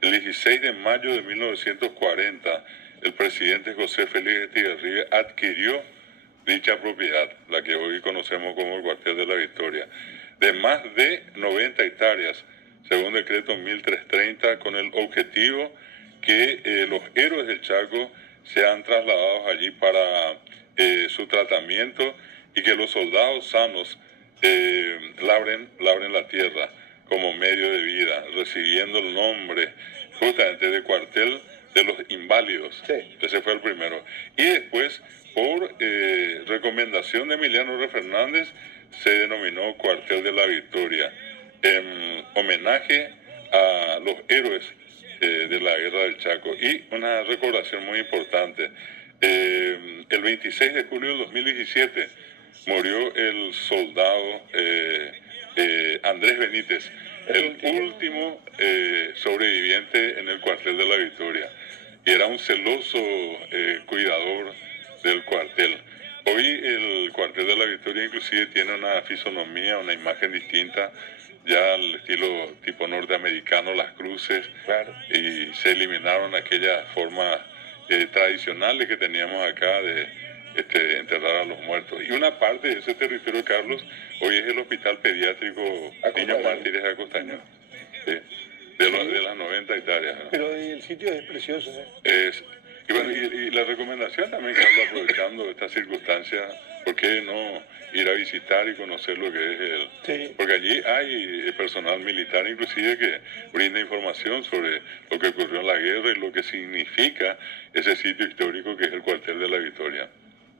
El 16 de mayo de 1940, el presidente José Félix Estigarribia adquirió dicha propiedad, la que hoy conocemos como el Cuartel de la Victoria, de más de 90 hectáreas, según decreto 1330, con el objetivo que los héroes del Chaco sean trasladados allí para su tratamiento y que los soldados sanos labren la tierra como medio de vida, recibiendo el nombre justamente de Cuartel de los Inválidos. Sí. Ese fue el primero. Y después, por recomendación de Emiliano R. Fernández, se denominó Cuartel de la Victoria, en homenaje a los héroes de la Guerra del Chaco. Y una recordación muy importante, el 26 de julio de 2017 murió el soldado Andrés Benítez, el último sobreviviente en el Cuartel de la Victoria, y era un celoso cuidador del cuartel. Hoy el Cuartel de la Victoria inclusive tiene una fisonomía, una imagen distinta, ya al estilo tipo norteamericano, las cruces, Claro. y se eliminaron aquellas formas tradicionales que teníamos acá de enterrar a los muertos. Y una parte de ese territorio, Carlos, hoy es el Hospital Pediátrico Niños Mártires de Acostaño, ¿sí? De las 90 hectáreas, ¿no? Pero el sitio es precioso, ¿eh? Y bueno, y la recomendación también, Carlos, aprovechando esta circunstancia, ¿por qué no ir a visitar y conocer lo que es el... Sí. Porque allí hay personal militar inclusive que brinda información sobre lo que ocurrió en la guerra y lo que significa ese sitio histórico que es el Cuartel de la Victoria.